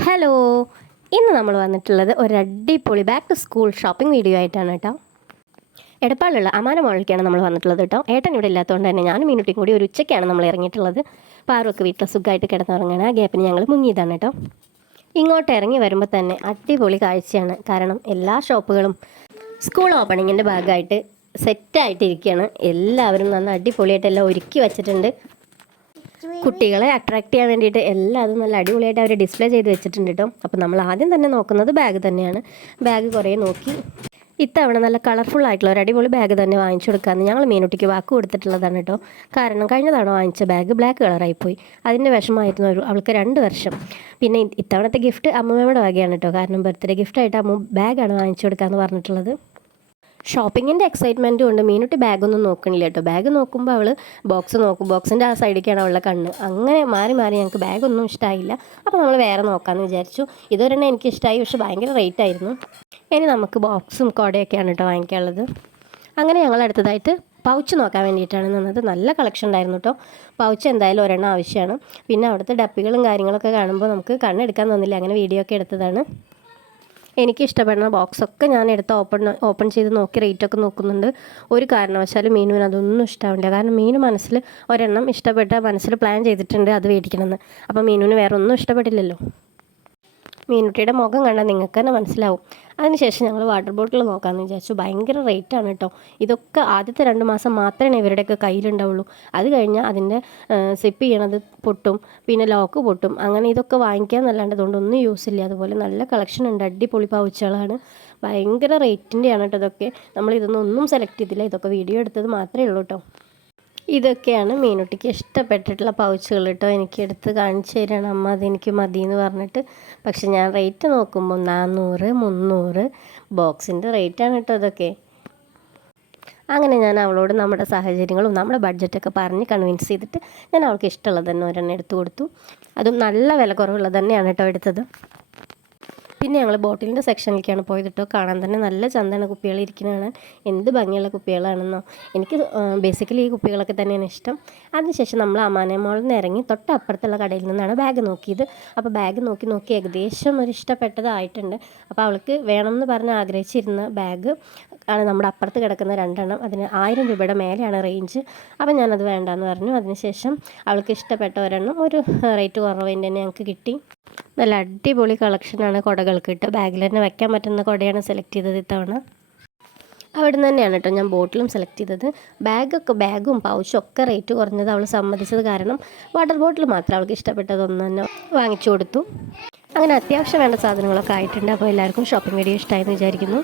Hello, ഇന്ന് നമ്മൾ വന്നിട്ടുള്ളത് ഒരു അടിപൊളി back to school shopping video ആയിട്ടാണ് കേട്ടോ. എടപ്പാളിലുള്ള അമാന മോളിലേക്കാണ് നമ്മൾ വന്നിട്ടുള്ളത് കേട്ടോ. ഏട്ടൻ ഇവിടെ ഇല്ലാത്തതുകൊണ്ട് തന്നെ ഞാനും മീനുട്ടിയും കൂടി ഒരു ഉച്ചയ്ക്കാണ് നമ്മൾ ഇറങ്ങിയിട്ടുള്ളത്. പാറുമൊക്കെ വീട്ടിൽ സുഖമായിട്ട് കിടന്നുറങ്ങണം. ആ ഗ്യാപ്പിന് ഞങ്ങൾ മുങ്ങിയതാണ് കേട്ടോ. ഇങ്ങോട്ട് ഇറങ്ങി വരുമ്പോൾ തന്നെ അടിപൊളി കാഴ്ചയാണ്. കാരണം എല്ലാ ഷോപ്പുകളും സ്കൂൾ ഓപ്പണിങ്ങിൻ്റെ ഭാഗമായിട്ട് സെറ്റായിട്ടിരിക്കുകയാണ്. എല്ലാവരും നന്ന അടിപൊളിയായിട്ട് എല്ലാം ഒരുക്കി വച്ചിട്ടുണ്ട്. കുട്ടികളെ അട്രാക്ട് ചെയ്യാൻ വേണ്ടിയിട്ട് എല്ലാതും നല്ല അടിപൊളിയായിട്ട് അവർ ഡിസ്പ്ലേ ചെയ്ത് വെച്ചിട്ടുണ്ട് കേട്ടോ. അപ്പോൾ നമ്മൾ ആദ്യം തന്നെ നോക്കുന്നത് ബാഗ് തന്നെയാണ്. ബാഗ് കുറേ നോക്കി ഇത്തവണ നല്ല കളർഫുൾ ആയിട്ടുള്ള ഒരു അടിപൊളി ബാഗ് തന്നെ വാങ്ങിച്ചു കൊടുക്കാമെന്ന് ഞങ്ങൾ മീനുട്ടിക്ക് വാക്ക് കൊടുത്തിട്ടുള്ളതാണ് കേട്ടോ. കാരണം കഴിഞ്ഞ തവണ വാങ്ങിച്ച ബാഗ് ബ്ലാക്ക് കളറായിപ്പോയി. അതിൻ്റെ വിഷമമായിരുന്നു അവൾക്ക് 2 വർഷം. പിന്നെ ഇത്തവണത്തെ ഗിഫ്റ്റ് അമ്മൂമ്മയുടെ വകയാണ് കേട്ടോ. കാരണം ബർത്ത്ഡേ ഗിഫ്റ്റായിട്ട് അമ്മ ബാഗാണ് വാങ്ങിച്ചു കൊടുക്കാമെന്ന് പറഞ്ഞിട്ടുള്ളത്. ഷോപ്പിങ്ങിൻ്റെ എക്സൈറ്റ്മെൻറ്റും ഉണ്ട്. മീനുട്ടി ബാഗൊന്നും നോക്കണില്ല കേട്ടോ. ബാഗ് നോക്കുമ്പോൾ അവൾ ബോക്സ് നോക്കും. ബോക്സിൻ്റെ ആ സൈഡിലേക്കാണ് അവളുടെ കണ്ണ്. അങ്ങനെ മാറി മാറി ഞങ്ങൾക്ക് ബാഗൊന്നും ഇഷ്ടമായില്ല. അപ്പോൾ നമ്മൾ വേറെ നോക്കാമെന്ന് വിചാരിച്ചു. ഇതൊരെണ്ണം എനിക്ക് ഇഷ്ടമായി, പക്ഷെ ഭയങ്കര റേറ്റ് ആയിരുന്നു. ഇനി നമുക്ക് ബോക്സും കുടയൊക്കെയാണ് കേട്ടോ വാങ്ങിക്കാനുള്ളത്. അങ്ങനെ ഞങ്ങൾ അടുത്തതായിട്ട് പൗച്ച് നോക്കാൻ വേണ്ടിയിട്ടാണ് നിന്നത്. നല്ല കളക്ഷൻ ഉണ്ടായിരുന്നു കേട്ടോ. പൗച്ച് എന്തായാലും ഒരെണ്ണം ആവശ്യമാണ്. പിന്നെ അവിടുത്തെ ഡപ്പികളും കാര്യങ്ങളൊക്കെ കാണുമ്പോൾ നമുക്ക് കണ്ണെടുക്കാൻ തോന്നില്ല. അങ്ങനെ വീഡിയോ ഒക്കെ എടുത്തതാണ്. എനിക്ക് ഇഷ്ടപ്പെടുന്ന ബോക്സൊക്കെ ഞാൻ എടുത്ത് ഓപ്പൺ ചെയ്ത് നോക്കി റേറ്റൊക്കെ നോക്കുന്നുണ്ട്. ഒരു കാരണവശാലും മീനുവിന് അതൊന്നും ഇഷ്ടമാവില്ല. കാരണം മീനു മനസ്സിൽ ഒരെണ്ണം ഇഷ്ടപ്പെട്ട മനസ്സിൽ പ്ലാൻ ചെയ്തിട്ടുണ്ട് അത് മേടിക്കണമെന്ന്. അപ്പോൾ മീനുവിന് വേറെ ഒന്നും ഇഷ്ടപ്പെട്ടില്ലല്ലോ. മീനുട്ടിയുടെ മുഖം കണ്ടാൽ നിങ്ങൾക്ക് തന്നെ മനസ്സിലാവും. അതിനുശേഷം ഞങ്ങൾ വാട്ടർ ബോട്ടിൽ നോക്കാമെന്ന് വിചാരിച്ചു. ഭയങ്കര റേറ്റാണ് കേട്ടോ. ഇതൊക്കെ ആദ്യത്തെ 2 മാസം മാത്രമേ ഇവരുടെയൊക്കെ കയ്യിലുണ്ടാവുള്ളൂ. അത് കഴിഞ്ഞാൽ അതിൻ്റെ സിപ്പ് ചെയ്യണത് പൊട്ടും, പിന്നെ ലോക്ക് പൊട്ടും. അങ്ങനെ ഇതൊക്കെ വാങ്ങിക്കാൻ നല്ലാണ്ട് അതുകൊണ്ടൊന്നും യൂസ് ഇല്ല. അതുപോലെ നല്ല കളക്ഷൻ ഉണ്ട്. അടിപൊളി പൗച്ചുകളാണ്. ഭയങ്കര റേറ്റിൻ്റെയാണ് കേട്ടോ ഇതൊക്കെ. നമ്മളിതൊന്നും സെലക്ട് ചെയ്തില്ല. ഇതൊക്കെ വീഡിയോ എടുത്തത് മാത്രമേ ഉള്ളൂ കേട്ടോ. ഇതൊക്കെയാണ് മീനുട്ടിക്ക് ഇഷ്ടപ്പെട്ടിട്ടുള്ള പൗച്ചുകൾ കേട്ടോ. എനിക്ക് എടുത്ത് കാണിച്ചു തരാണ് അമ്മ, അതെനിക്ക് മതി എന്ന് പറഞ്ഞിട്ട്. പക്ഷെ ഞാൻ റേറ്റ് നോക്കുമ്പോൾ 400, 300 ബോക്സിൻ്റെ റേറ്റാണ് കേട്ടോ ഇതൊക്കെ. അങ്ങനെ ഞാൻ അവളോട് നമ്മുടെ സാഹചര്യങ്ങളും നമ്മുടെ ബഡ്ജറ്റൊക്കെ പറഞ്ഞ് കൺവിൻസ് ചെയ്തിട്ട് ഞാൻ അവൾക്ക് ഇഷ്ടമുള്ളത് തന്നെ ഒരെണ്ണം എടുത്തു കൊടുത്തു. അതും നല്ല വില കുറവുള്ളത് തന്നെയാണ് കേട്ടോ എടുത്തത്. പിന്നെ ഞങ്ങൾ ബോട്ടിലിൻ്റെ സെക്ഷനിലേക്കാണ് പോയത് കേട്ടോ. കാണാൻ തന്നെ നല്ല ചന്തമാണ് കുപ്പികൾ ഇരിക്കുന്നതാണ്. എന്ത് ഭംഗിയുള്ള കുപ്പികളാണെന്നോ. എനിക്ക് ബേസിക്കലി ഈ കുപ്പികളൊക്കെ തന്നെയാണ് ഇഷ്ടം. അതിനുശേഷം നമ്മൾ അമാന മോളിൽ നിന്ന് ഇറങ്ങി തൊട്ടപ്പുറത്തുള്ള കടയിൽ നിന്നാണ് ബാഗ് നോക്കിയത്. അപ്പോൾ ബാഗ് നോക്കി ഏകദേശം ഒരു ഇഷ്ടപ്പെട്ടതായിട്ടുണ്ട്. അപ്പോൾ അവൾക്ക് വേണമെന്ന് പറഞ്ഞ് ആഗ്രഹിച്ചിരുന്ന ബാഗ് ആണ് നമ്മുടെ അപ്പുറത്ത് കിടക്കുന്ന 2 എണ്ണം. അതിന് 1000 രൂപയുടെ മേലെയാണ് റേഞ്ച്. അപ്പോൾ ഞാനത് വേണ്ടാന്ന് പറഞ്ഞു. അതിനുശേഷം അവൾക്ക് ഇഷ്ടപ്പെട്ട ഒരെണ്ണം ഒരു റേറ്റ് കുറവിൻ്റെ തന്നെ ഞങ്ങൾക്ക് കിട്ടി. നല്ല അടിപൊളി കളക്ഷനാണ് കുടകൾക്ക് കേട്ടോ. ബാഗിൽ തന്നെ വയ്ക്കാൻ പറ്റുന്ന കുടയാണ് സെലക്ട് ചെയ്തത് ഇത്തവണ. അവിടെ നിന്ന് തന്നെയാണ് കേട്ടോ ഞാൻ ബോട്ടിലും സെലക്ട് ചെയ്തത്. ബാഗും പൗച്ചും ഒക്കെ റേറ്റ് കുറഞ്ഞത് അവൾ സമ്മതിച്ചത് കാരണം വാട്ടർ ബോട്ടിൽ മാത്രം അവൾക്ക് ഇഷ്ടപ്പെട്ടതൊന്നും തന്നെ വാങ്ങിച്ചു കൊടുത്തു. അങ്ങനെ അത്യാവശ്യം വേണ്ട സാധനങ്ങളൊക്കെ ആയിട്ടുണ്ട്. അപ്പോൾ എല്ലാവർക്കും ഷോപ്പിംഗ് വീഡിയോ ഇഷ്ടമായെന്ന് വിചാരിക്കുന്നു.